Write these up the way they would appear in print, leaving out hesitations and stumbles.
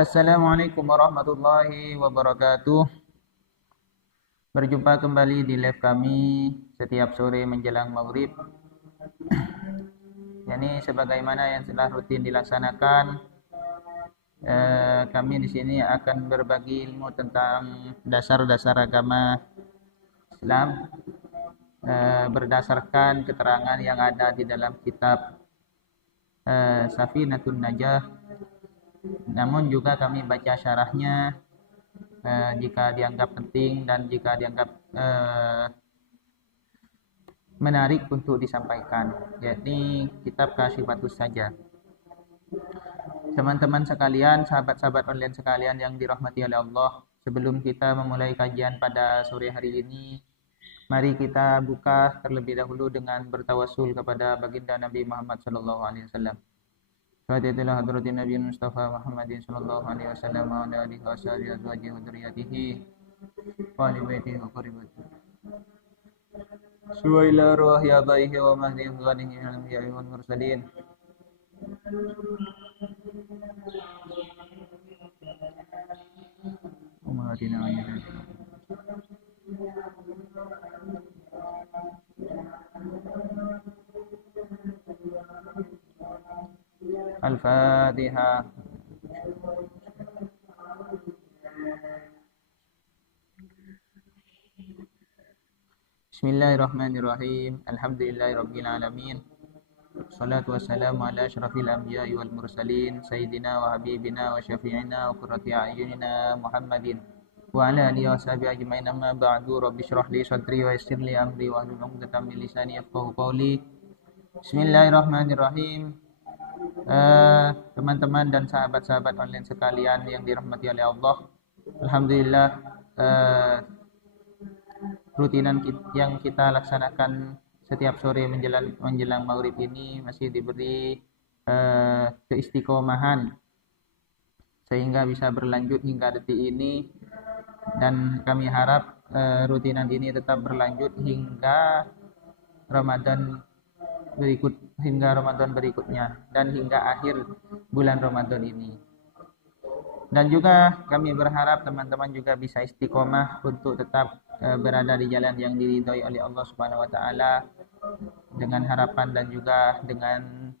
Assalamualaikum warahmatullahi wabarakatuh. Berjumpa kembali di live kami setiap sore menjelang maghrib. Yani sebagaimana yang telah rutin dilaksanakan, kami di sini akan berbagi ilmu tentang dasar-dasar agama Islam berdasarkan keterangan yang ada di dalam kitab Safinatun Najah. Namun juga kami baca syarahnya jika dianggap penting dan jika dianggap menarik untuk disampaikan, yakni kitab Kasyifatus Saja. Teman-teman sekalian, sahabat-sahabat online sekalian yang dirahmati oleh Allah, sebelum kita memulai kajian pada sore hari ini, mari kita buka terlebih dahulu dengan bertawassul kepada baginda Nabi Muhammad sallallahu alaihi wasallam. Fatihillah hadratin Nabi Mustafa Muhammadin sallallahu alaihi wasallam wa ala alihi wa sahbihi azwajihi wa dzurriyyatihi wa ali baitihi wa qaribatihi. Suwaila ruh ya baihi wa mahdi ghanihi minal anbiya'i wal mursalin. Umatina ayatan. Al-Fatihah. Bismillahirrahmanirrahim. Alhamdulillahirabbil alamin. Salatu wassalamu ala asyrafil anbiya'i wal mursalin sayyidina wa habibina wa syafi'ina wa qurrati a'yunina Muhammadin wa ala alihi wa sahbihi ajma'in. Amma ba'du. Rabbi shrah li sadri wa yassir li amri wa hlul 'uqdatam min lisani yafqahu qawli. Bismillahirrahmanirrahim. Teman-teman dan sahabat-sahabat online sekalian yang dirahmati oleh Allah, alhamdulillah rutinan yang kita laksanakan setiap sore menjelang maghrib ini masih diberi keistiqomahan sehingga bisa berlanjut hingga detik ini, dan kami harap rutinan ini tetap berlanjut hingga Ramadan berikutnya dan hingga akhir bulan Ramadan ini. Dan juga kami berharap teman-teman juga bisa istiqomah untuk tetap berada di jalan yang diridhoi oleh Allah Subhanahu wa taala, dengan harapan dan juga dengan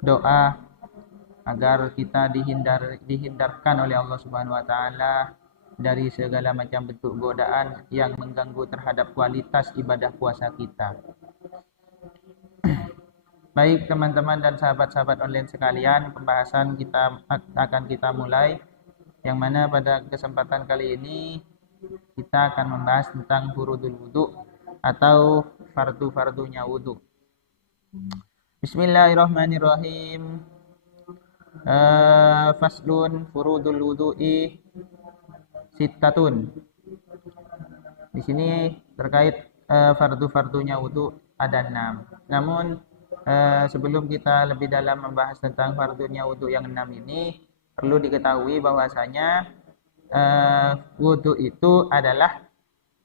doa agar kita dihindarkan oleh Allah Subhanahu wa taala dari segala macam bentuk godaan yang mengganggu terhadap kualitas ibadah puasa kita. Baik teman-teman dan sahabat-sahabat online sekalian, pembahasan kita akan kita mulai, yang mana pada kesempatan kali ini kita akan membahas tentang furudul wudu atau fardu-fardunya wudu. Bismillahirrahmanirrahim. Faslun furudul wudu'i sittatun. Di sini terkait fardu-fardunya wudu ada 6. Namun sebelum kita lebih dalam membahas tentang fardunya wudu yang 6 ini, perlu diketahui bahwasanya wudu itu adalah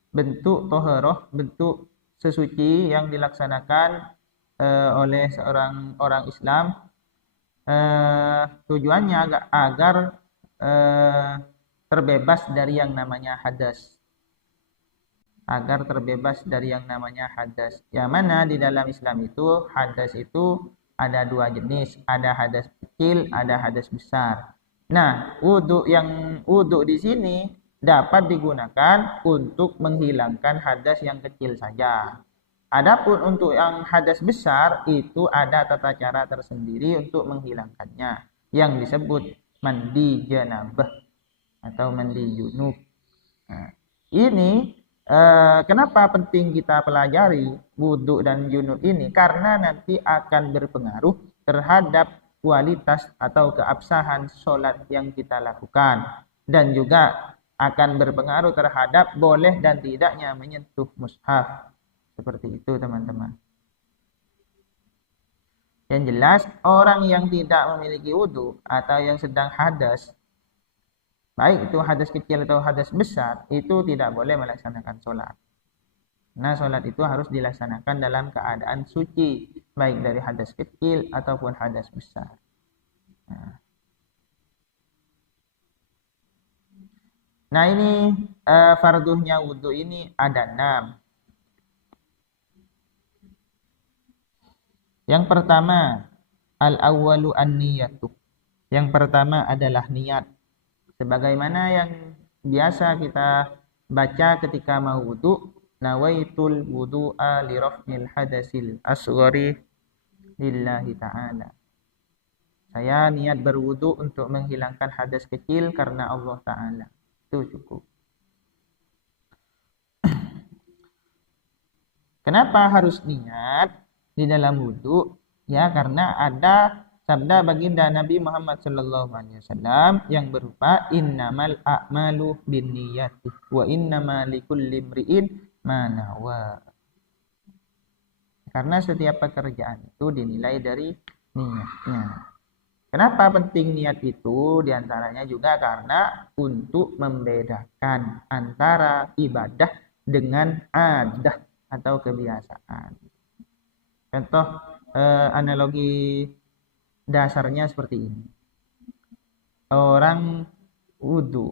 bentuk toharoh, bentuk sesuci yang dilaksanakan oleh seorang orang Islam. Tujuannya agar terbebas dari yang namanya hadas. Agar terbebas dari yang namanya hadas. Yang mana di dalam Islam itu hadas itu ada 2 jenis, ada hadas kecil, ada hadas besar. Nah, wudu di sini dapat digunakan untuk menghilangkan hadas yang kecil saja. Adapun untuk yang hadas besar itu ada tata cara tersendiri untuk menghilangkannya, yang disebut mandi janabah atau mandi junub. Nah, ini kenapa penting kita pelajari wudhu dan junub ini? Karena nanti akan berpengaruh terhadap kualitas atau keabsahan sholat yang kita lakukan, dan juga akan berpengaruh terhadap boleh dan tidaknya menyentuh mushaf. Seperti itu teman-teman. Yang jelas orang yang tidak memiliki wudhu atau yang sedang hadas, baik itu hadas kecil atau hadas besar, itu tidak boleh melaksanakan sholat. Nah, sholat itu harus dilaksanakan dalam keadaan suci, baik dari hadas kecil ataupun hadas besar. Nah, Nah ini farduhnya wudhu ini ada 6. Yang pertama, al-awwalu an-niyatu. Yang pertama adalah niat. Sebagaimana yang biasa kita baca ketika mau wudhu, nawaitul wudu'a li raf'il hadasil asghari lillahi ta'ala. Saya niat berwudu untuk menghilangkan hadas kecil karena Allah Ta'ala. Itu cukup. Kenapa harus niat di dalam wudu? Ya, karena ada sabda baginda Nabi Muhammad SAW yang berupa innamal a'malu binniyati wa innama likulli imri'in ma nawa. Karena setiap pekerjaan itu dinilai dari niatnya. Kenapa penting niat itu? Di antaranya juga karena untuk membedakan antara ibadah dengan adah atau kebiasaan. Contoh analogi dasarnya seperti ini. Orang wudhu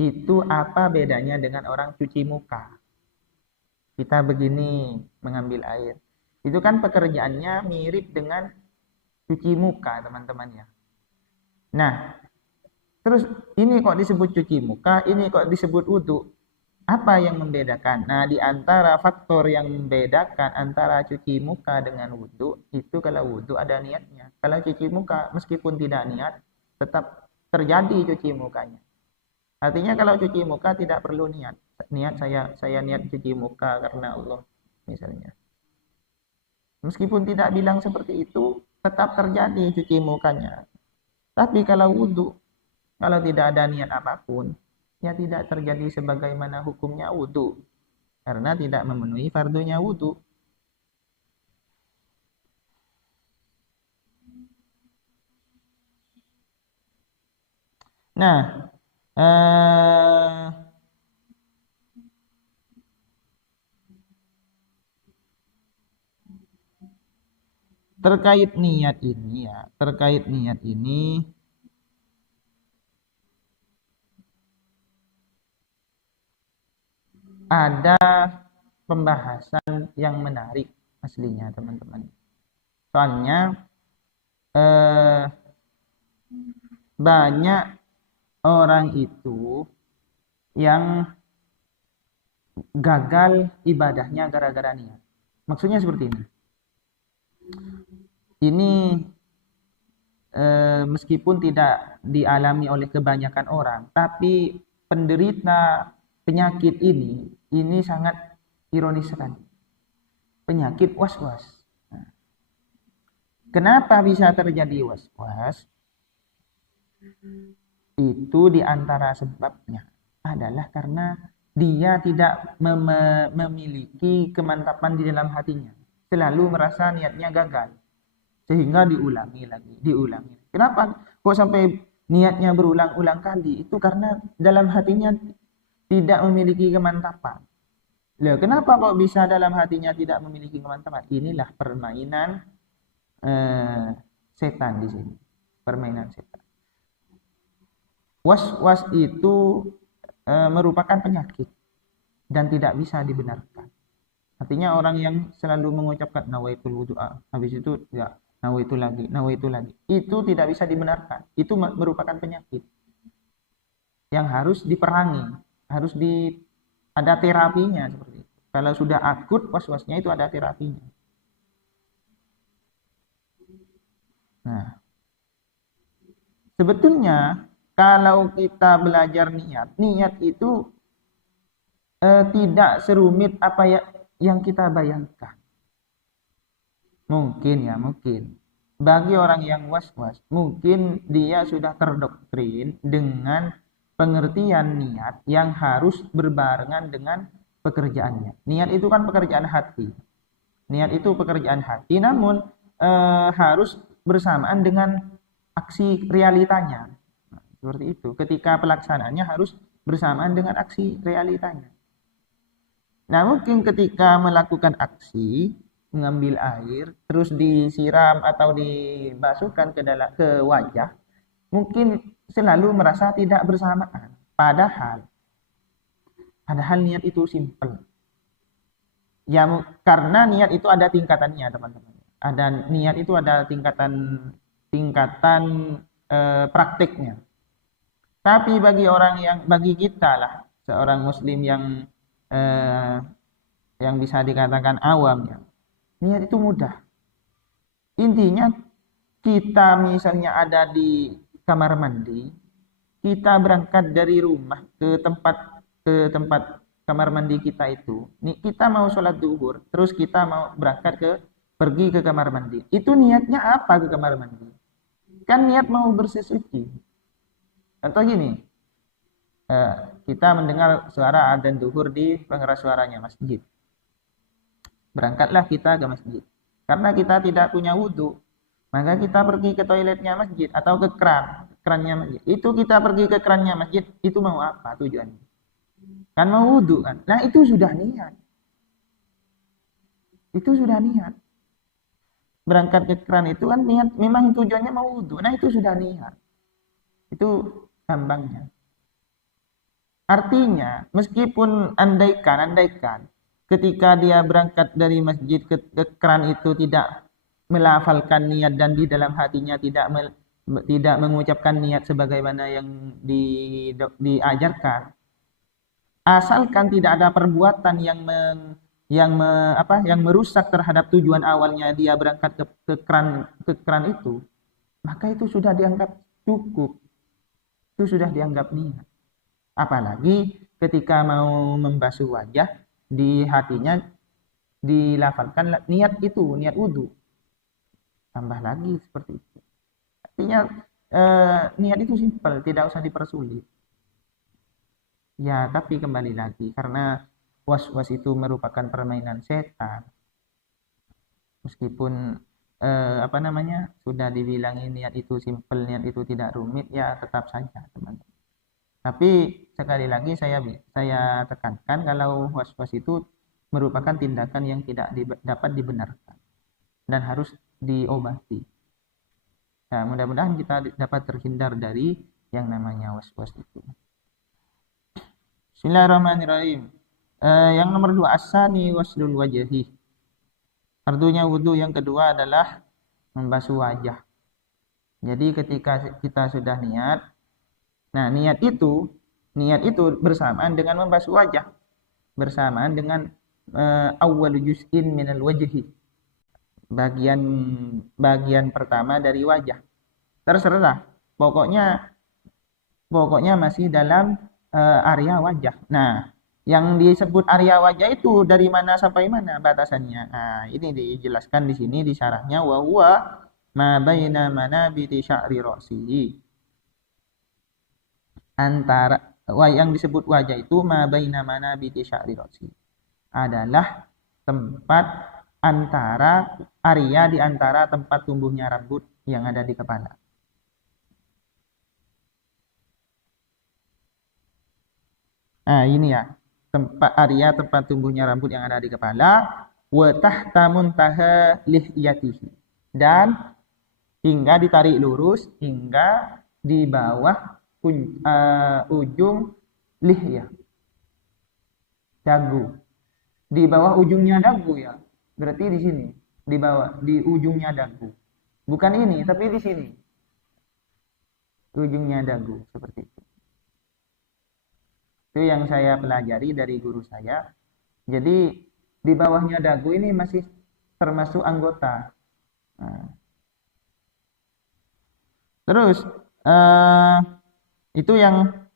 itu apa bedanya dengan orang cuci muka? Kita begini mengambil air. Itu kan pekerjaannya mirip dengan cuci muka, teman-teman ya. Nah, terus ini kok disebut cuci muka, ini kok disebut wudhu. Apa yang membedakan? Nah, di antara faktor yang membedakan antara cuci muka dengan wudhu, itu kalau wudhu ada niatnya. Kalau cuci muka, meskipun tidak niat, tetap terjadi cuci mukanya. Artinya kalau cuci muka tidak perlu niat. Niat saya niat cuci muka karena Allah, misalnya. Meskipun tidak bilang seperti itu, tetap terjadi cuci mukanya. Tapi kalau wudhu, kalau tidak ada niat apapun, ya tidak terjadi sebagaimana hukumnya wudhu. Karena tidak memenuhi fardunya wudhu. Nah, terkait niat ini ya, terkait niat ini ada pembahasan yang menarik aslinya, teman-teman. Soalnya banyak orang itu yang gagal ibadahnya gara-gara niat. Maksudnya seperti ini. Ini meskipun tidak dialami oleh kebanyakan orang, tapi penderita penyakit ini sangat ironis sekali. Penyakit was-was. Nah, kenapa bisa terjadi was-was? Itu diantara sebabnya adalah karena dia tidak memiliki kemantapan di dalam hatinya. Selalu merasa niatnya gagal. Sehingga diulangi lagi. Kenapa kok sampai niatnya berulang-ulang kali? Itu karena dalam hatinya tidak memiliki kemantapan. Loh, kenapa kok bisa dalam hatinya tidak memiliki kemantapan? Inilah permainan setan di sini. Permainan setan. Was-was itu merupakan penyakit dan tidak bisa dibenarkan. Artinya orang yang selalu mengucapkan nawaitul wudu'a, habis itu ya nawaitu lagi, itu tidak bisa dibenarkan. Itu merupakan penyakit yang harus diperangi, ada terapinya seperti itu. Kalau sudah akut was-wasnya itu ada terapinya. Nah, sebetulnya kalau kita belajar niat itu tidak serumit apa yang kita bayangkan. Mungkin. Bagi orang yang was-was, mungkin dia sudah terdoktrin dengan pengertian niat yang harus berbarengan dengan pekerjaannya. Niat itu kan pekerjaan hati. Namun harus bersamaan dengan aksi realitanya. Nah, seperti itu. Ketika pelaksanaannya harus bersamaan dengan aksi realitanya. Nah, mungkin ketika melakukan aksi mengambil air terus disiram atau dibasuhkan ke wajah, mungkin selalu merasa tidak bersamaan. Padahal niat itu simple. Ya, karena niat itu ada tingkatannya, teman-teman. Niat itu ada tingkatan praktiknya. Tapi bagi kita lah, seorang muslim yang bisa dikatakan awam ya, niat itu mudah. Intinya kita misalnya ada di kamar mandi, kita berangkat dari rumah ke tempat kamar mandi kita itu. Kita mau sholat zuhur, terus kita mau pergi ke kamar mandi. Itu niatnya apa ke kamar mandi? Kan niat mau bersih suci. Atau gini, kita mendengar suara adzan zuhur di pengeras suaranya masjid. Berangkatlah kita ke masjid. Karena kita tidak punya wudhu, maka kita pergi ke toiletnya masjid atau ke kerannya masjid. Itu kita pergi ke kerannya masjid, itu mau apa tujuannya? Kan mau wudhu kan? Nah itu sudah niat. Itu sudah niat. Berangkat ke keran itu kan niat, memang tujuannya mau wudhu. Nah itu sudah niat. Itu gampangnya. Artinya, meskipun andaikan ketika dia berangkat dari masjid ke keran itu tidak melafalkan niat dan di dalam hatinya tidak mengucapkan niat sebagaimana yang diajarkan, asalkan tidak ada perbuatan yang merusak terhadap tujuan awalnya dia berangkat ke keran itu, maka itu sudah dianggap cukup. Itu sudah dianggap niat. Apalagi ketika mau membasuh wajah, di hatinya dilafalkan niat wudhu. Tambah lagi seperti itu. Artinya niat itu simpel, tidak usah dipersulit. Ya, tapi kembali lagi, karena was-was itu merupakan permainan setan. Meskipun sudah dibilangin niat itu simpel, niat itu tidak rumit, ya tetap saja, teman-teman. Tapi sekali lagi saya tekankan kalau was-was itu merupakan tindakan yang tidak dapat dibenarkan dan harus diobati. Nah, mudah-mudahan kita dapat terhindar dari yang namanya was-was itu. Bismillahirrahmanirrahim. Yang nomor 2, asani waslul wajhi. Artinya wudhu yang kedua adalah membasuh wajah. Jadi ketika kita sudah niat, nah niat itu bersamaan dengan membasuh wajah, bersamaan dengan awwal juz'in minal wajhi, bagian pertama dari wajah. Terserah, pokoknya masih dalam area wajah. Nah, yang disebut area wajah itu dari mana sampai mana batasannya? Nah, ini dijelaskan di sini di syarahnya, wa huwa ma baina manabiti sya'ri ra'sihi. Yang disebut wajah itu ma baina manabiti sya'ri ra'sihi adalah tempat area di antara tempat tumbuhnya rambut yang ada di kepala. Nah, ini ya. Tempat tumbuhnya rambut yang ada di kepala, wa tahta muntaha lihyatihi, dan hingga ditarik lurus hingga di bawah ujung lihyah, dagu, di bawah ujungnya dagu ya, berarti di sini, di ujungnya dagu, bukan ini tapi di sini ujungnya dagu, seperti itu. Itu yang saya pelajari dari guru saya. Jadi di bawahnya dagu ini masih termasuk anggota. Nah. Terus itu yang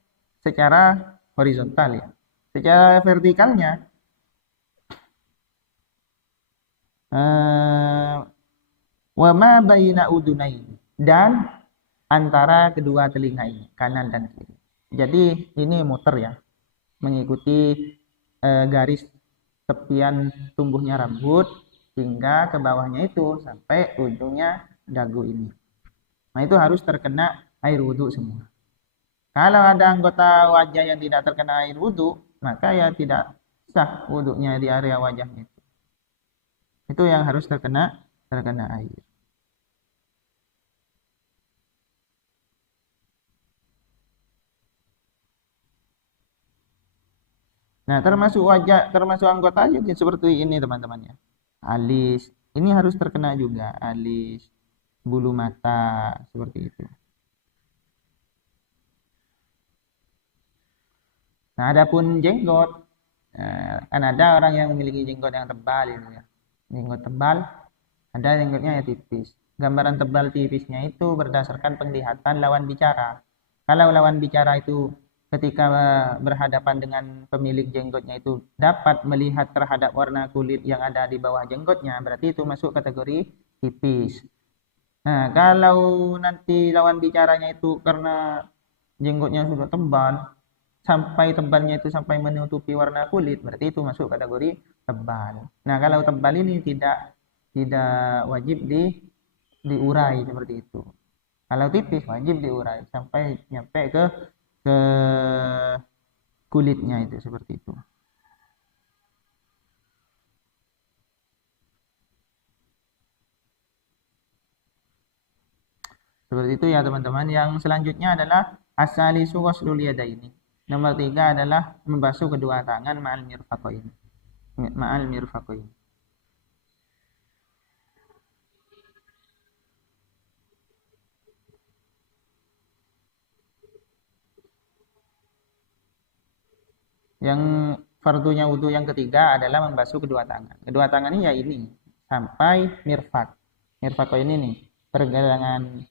secara horizontal ya. Secara vertikalnya wa ma baina udunai, dan antara kedua telinga ini, kanan dan kiri. Jadi ini muter ya, mengikuti garis tepian tumbuhnya rambut hingga ke bawahnya itu sampai ujungnya dagu ini. Nah, itu harus terkena air wudhu semua. Kalau ada anggota wajah yang tidak terkena air wudhu, maka ya tidak sah wudhunya di area wajahnya itu. Itu yang harus terkena air. Nah, termasuk wajah, termasuk anggota juga seperti ini teman-teman ya. Alis, ini harus terkena juga. Alis, bulu mata, seperti itu. Nah, adapun jenggot, kan ada orang yang memiliki jenggot yang tebal ini ya. Jenggot tebal, ada jenggotnya ya tipis. Gambaran tebal tipisnya itu berdasarkan penglihatan lawan bicara. Kalau lawan bicara itu ketika berhadapan dengan pemilik jenggotnya itu dapat melihat terhadap warna kulit yang ada di bawah jenggotnya, berarti itu masuk kategori tipis. Nah, kalau nanti lawan bicaranya itu karena jenggotnya sudah tebal, sampai tebalnya itu sampai menutupi warna kulit, berarti itu masuk kategori tebal. Nah, kalau tebal ini tidak wajib diurai seperti itu. Kalau tipis wajib diurai sampai nyampe ke kulitnya itu seperti itu. Seperti itu ya teman-teman. Yang selanjutnya adalah asalisu waslul yadaini. Nomor 3 adalah membasuh kedua tangan ma'al mirfaqain. Ma'al mirfaqain. Yang fardunya wudhu yang ketiga adalah membasuh kedua tangan. Kedua tangan ini ya ini sampai mirfaq. Mirfaqain ini nih, pergelangan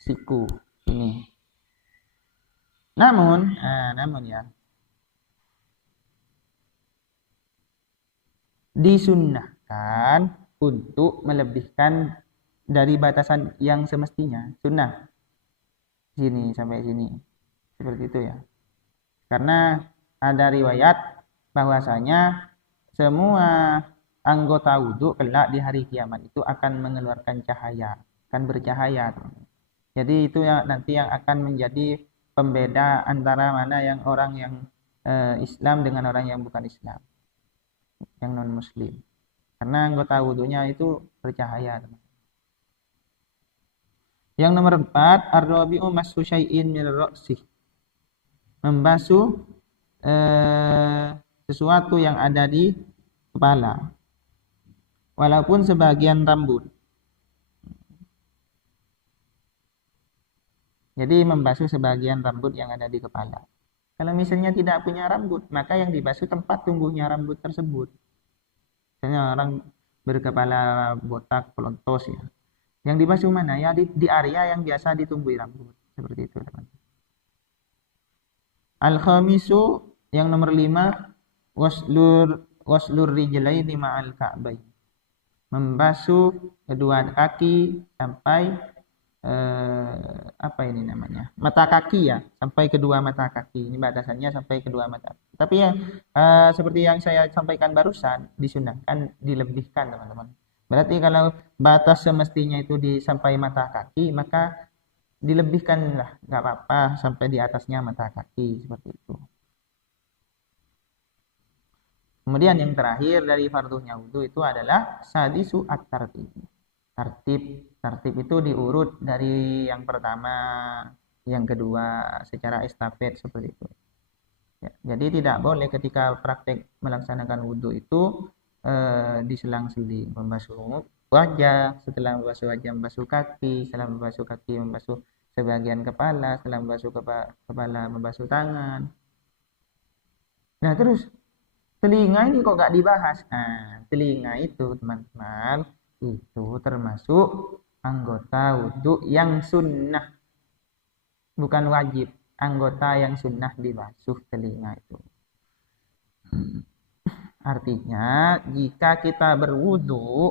siku ini. Namun ya disunnahkan untuk melebihkan dari batasan yang semestinya. Sunnah sini sampai sini. Seperti itu ya. Karena ada riwayat bahwasanya semua anggota wudhu kelak di hari kiamat itu akan mengeluarkan cahaya, akan bercahaya. Jadi itu yang nanti yang akan menjadi pembeda antara mana yang orang yang Islam dengan orang yang bukan Islam, yang non Muslim. Karena anggota wudhunya itu bercahaya. Yang nomor 4, ar-rabi'u mashu syai'in min ra'sih. Membasuh sesuatu yang ada di kepala. Walaupun sebagian rambut. Jadi membasuh sebagian rambut yang ada di kepala. Kalau misalnya tidak punya rambut, maka yang dibasuh tempat tumbuhnya rambut tersebut. Misalnya orang berkepala botak, pelontos ya. Yang dibasuh mana? Ya di area yang biasa ditumbuhi rambut. Seperti itu, teman-teman. Al-khamisu yang nomor 5, waslur rijlaini ma'al ka'bain. Membasuh kedua kaki sampai apa ini namanya? Mata kaki ya, sampai kedua mata kaki. Ini batasannya sampai kedua mata. Tapi ya seperti yang saya sampaikan barusan, disunahkan dilebihkan, teman-teman. Berarti kalau batas semestinya itu sampai mata kaki, maka dilebihkanlah, nggak apa-apa sampai di atasnya mata kaki seperti itu. Kemudian yang terakhir dari fardunya wudhu itu adalah sadisu at-tartib. Tartib itu diurut dari yang pertama, yang kedua secara estafet seperti itu. Ya, jadi tidak boleh ketika praktek melaksanakan wudhu itu diselang-seling, membasuh wajah, setelah membasuh wajah membasuh kaki, setelah membasuh kaki membasuh sebagian kepala, setelah membasuh kepala membasuh tangan. Nah terus telinga ini kok gak dibahas? Nah telinga itu teman-teman itu termasuk anggota wudhu yang sunnah, bukan wajib. Anggota yang sunnah dibasuh telinga itu. Artinya jika kita berwudhu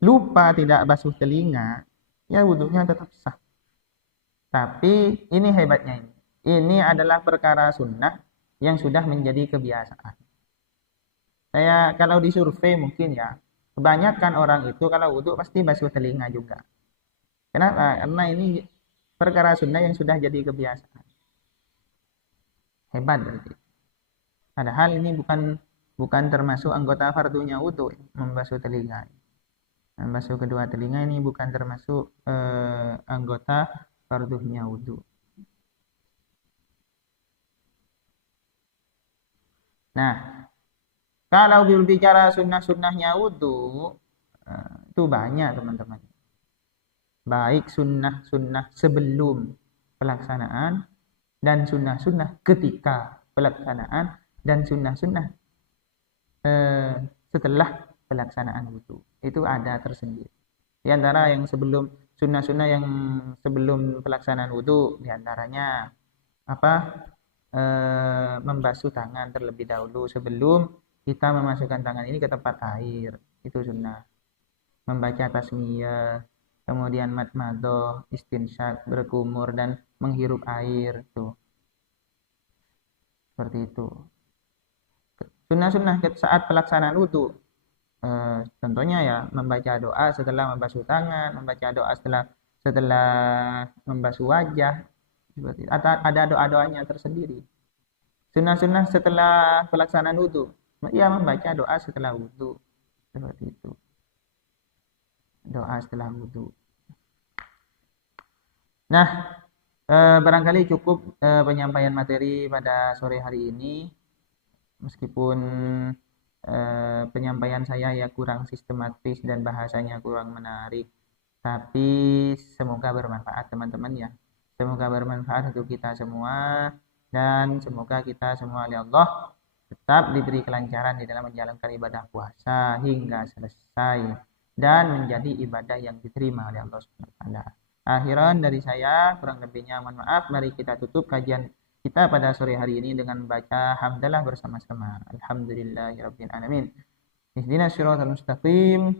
lupa tidak basuh telinga, ya wudhunya tetap sah. Tapi ini hebatnya ini. Ini adalah perkara sunnah yang sudah menjadi kebiasaan. Saya kalau disurvei mungkin ya, kebanyakan orang itu kalau wudhu pasti basuh telinga juga. Kenapa? Karena ini perkara sunnah yang sudah jadi kebiasaan. Hebat berarti. Padahal ini bukan termasuk anggota fardunya wudhu, membasuh telinga. Membasuh kedua telinga ini bukan termasuk anggota fardunya wudhu. Nah, kalau berbicara sunnah-sunnahnya wudhu, itu banyak teman-teman. Baik sunnah-sunnah sebelum pelaksanaan dan sunnah-sunnah ketika pelaksanaan dan sunnah-sunnah setelah pelaksanaan wudhu. Itu ada tersendiri. Di antara yang sebelum sunnah-sunnah yang sebelum pelaksanaan wudhu, di antaranya apa? Membasuh tangan terlebih dahulu sebelum kita memasukkan tangan ini ke tempat air. Itu sunnah. Membaca tasmiyah, kemudian madmadoh, istinsyak, berkumur dan menghirup air tuh. Seperti itu. Sunnah-sunnah saat pelaksanaan wudhu. Contohnya ya membaca doa setelah membasuh tangan, membaca doa setelah membasuh wajah. Seperti itu. Ada doa-doanya tersendiri. Sunnah-sunnah setelah pelaksanaan wudhu. Ya membaca doa setelah wudhu. Seperti itu. Doa setelah wudhu. Nah, barangkali cukup penyampaian materi pada sore hari ini. Meskipun penyampaian saya ya kurang sistematis dan bahasanya kurang menarik, tapi semoga bermanfaat teman-teman ya. Semoga bermanfaat untuk kita semua dan semoga kita semua oleh Allah tetap diberi kelancaran di dalam menjalankan ibadah puasa hingga selesai dan menjadi ibadah yang diterima oleh Allah Subhanahu wa taala. Akhiran dari saya, kurang lebihnya mohon maaf. Mari kita tutup kajian kita pada sore hari ini dengan membaca hamdalah bersama-sama. Alhamdulillahirabbil alamin. Ihdinas siratal mustaqim.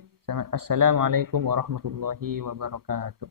Assalamualaikum warahmatullahi wabarakatuh.